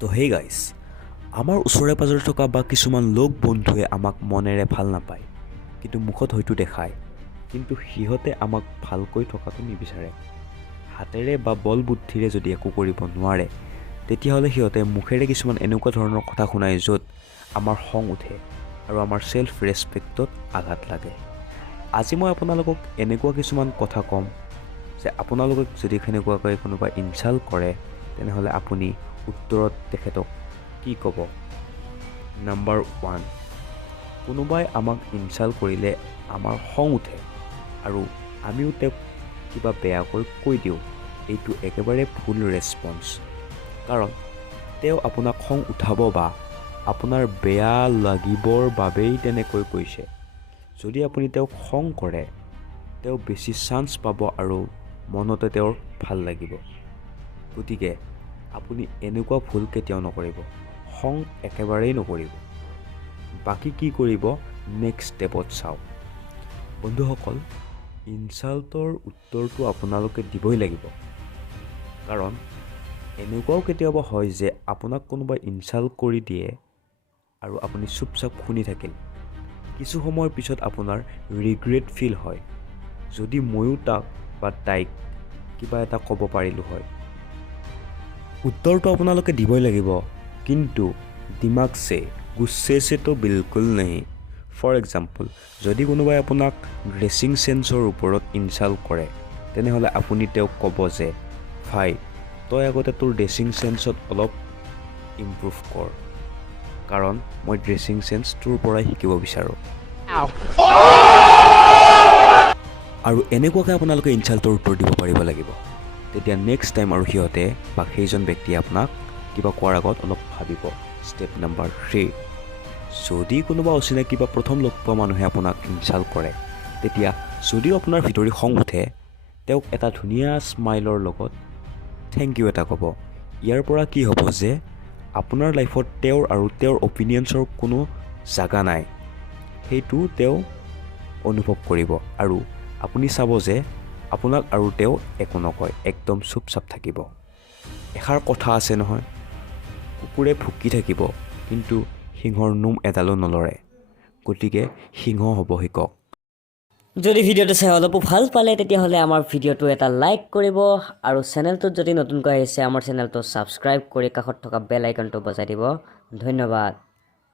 তো hey guys, আমাৰ ওচৰে পাজৰে থকা বা কিছুমান লগ বন্ধুৱে আমাক মনেৰে ভাল নাপায়, কিন্তু মুখত হয়তো দেখায়, কিন্তু সিহঁতে আমাক ভালকৈ থকাটো নিবিচাৰে। হাতেৰে বা বল বুদ্ধিৰে যদি একো কৰিব নোৱাৰে, তেতিয়াহ'লে সিহঁতে মুখেৰে কিছুমান এনেকুৱা ধৰণৰ কথা শুনায় য'ত আমাৰ খং উঠে আৰু আমাৰ ছেল্ফ ৰেচপেক্টত আঘাত লাগে। আজি মই আপোনালোকক এনেকুৱা কিছুমান কথা ক'ম যে আপোনালোকক যদি সেনেকুৱাকৈ কোনোবাই ইনচাল্ট কৰে, তেনেহ'লে আপুনি উত্তৰত তেখেতক কি ক'ব? নম্বৰ 1, কোনোবাই আমাক ইনচাল্ট কৰিলে আমাৰ খং উঠে আৰু আমিও তেওঁক কিবা বেয়াকৈ কৈ দিওঁ। এইটো একেবাৰে ভুল ৰেছপন্স, কাৰণ তেওঁ আপোনাক খং উঠাব বা আপোনাৰ বেয়া লাগিবৰ বাবেই তেনেকৈ কৈছে। যদি আপুনি তেওঁক খং কৰে, তেওঁ বেছি চান্স পাব আৰু মনতে তেওঁৰ ভাল লাগিব। গতিকে আপুনি এনেকুৱা ভুল কেতিয়াও নকৰিব, খং একেবাৰেই নকৰিব। বাকী কি কৰিব নেক্সট ষ্টেপত চাওক। বন্ধুসকল, ইনচাল্টৰ উত্তৰটো আপোনালোকে দিবই লাগিব, কাৰণ এনেকুৱাও কেতিয়াবা হয় যে আপোনাক কোনোবাই ইনচাল্ট কৰি দিয়ে আৰু আপুনি চুপচাপ শুনি থাকিল। কিছু সময়ৰ পিছত আপোনাৰ ৰিগ্ৰেট ফিল হয়, যদি ময়ো তাক বা তাইক কিবা এটা ক'ব পাৰিলোঁ হয়। উত্তৰটো আপোনালোকে দিবই লাগিব, কিন্তু দিমাগ সে গুচ্ছে সে তো বিলকুল নেহি। ফৰ এক্সাম্পল, যদি কোনোবাই আপোনাক ড্ৰেছিং চেন্সৰ ওপৰত ইনচাল্ট কৰে, তেনেহ'লে আপুনি তেওঁক ক'ব যে ভাই, তই আগতে তোৰ ড্ৰেছিং চেন্সত অলপ ইমপ্ৰুভ কৰ, কাৰণ মই ড্ৰেছিং চেন্স তোৰ পৰাই শিকিব বিচাৰোঁ। আৰু এনেকুৱাকৈ আপোনালোকে ইনচাল্টৰ উত্তৰ দিব পাৰিব লাগিব। তেতিয়া নেক্সট টাইম আৰু সিহঁতে বা সেইজন ব্যক্তিয়ে আপোনাক কিবা কোৱাৰ আগত অলপ ভাবিব। ষ্টেপ নম্বৰ 3, যদি কোনোবা অচিনাকি বা প্ৰথম লগ পোৱা মানুহে আপোনাক ইনচাল্ট কৰে, তেতিয়া যদিও আপোনাৰ ভিতৰি খং উঠে, তেওঁক এটা ধুনীয়া স্মাইলৰ লগত থেংক ইউ এটা ক'ব। ইয়াৰ পৰা কি হ'ব যে আপোনাৰ লাইফত তেওঁৰ আৰু তেওঁৰ অপিনিয়নছৰ কোনো জাগা নাই, সেইটো তেওঁ অনুভৱ কৰিব আৰু আপুনি চাব যে আপোনাক আৰু তেওঁ একো নকয়, একদম চুপচাপ থাকিব। এষাৰ কথা আছে নহয়, কুকুৰে ভুকি থাকিব কিন্তু সিংহৰ নোম এডালো নলৰে। গতিকে সিংহ হ'ব শিকক। যদি ভিডিঅ'টো চাই অলপো ভাল পালে, তেতিয়াহ'লে আমাৰ ভিডিঅ'টো এটা লাইক কৰিব আৰু চেনেলটোত যদি নতুনকৈ আহিছে, আমাৰ চেনেলটো ছাবস্ক্ৰাইব কৰি কাষত থকা বেল আইকনটো বজাই দিব। ধন্যবাদ।